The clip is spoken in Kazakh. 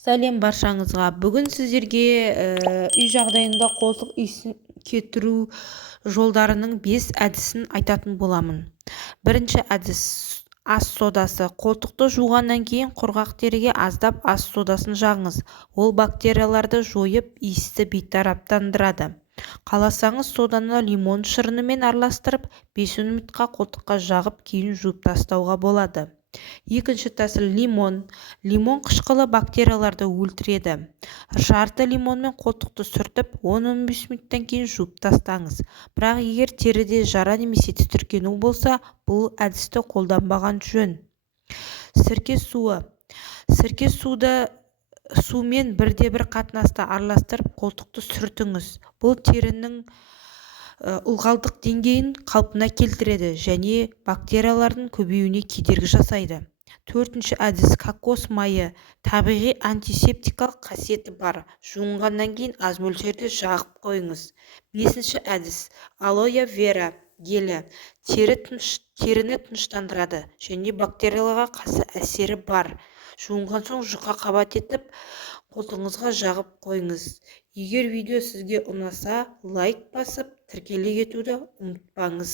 Сәлем баршаңызға. Бүгін сіздерге үй жағдайында қолтық иісін кетіру жолдарының 5 әдісін айтатын боламын. Бірінші әдіс ас содасы. Қолтықты жуғаннан кейін құрғақ теріге аздап ас содасын жағыңыз. Ол бактерияларды жойып, иісті бейтараптандырады. Қаласаңыз соданы лимон шырынымен араластырып 5 минутқа қолтыққа жағып, кейін жуып тастауға болады. Екінші тәсіл лимон. Лимон қышқылы бактерияларды өлтіреді. Жарты лимонмен қолтықты сүртіп, 10-15 минуттан кейін жуып тастаңыз. Бірақ егер теріде жара немесе тітіркену болса, бұл әдісті қолданбаған жөн. Сірке суы. Сірке сумен бірде-бір қатынаста араластырып, қолтықты сүртіңіз. Бұл терінің ылғалдық деңгейін қалпына келтіреді және бактериялардың көбеюіне кедергі жасайды. Төртінші әдіс кокос майы. Табиғи антисептикалық қасиеті бар. Жуынғаннан кейін аз мөлшерде жағып қойыңыз. Бесінші әдіс алоэ вера гелі. Теріні тыныштандырады және бактерияларға қарсы әсері бар. Жуынған соң жұқа қабат етіп қолтығыңызға жағып қойыңыз. Егер видео сізге ұнаса, лайк басып, тіркеле кетуді ұмытпаңыз.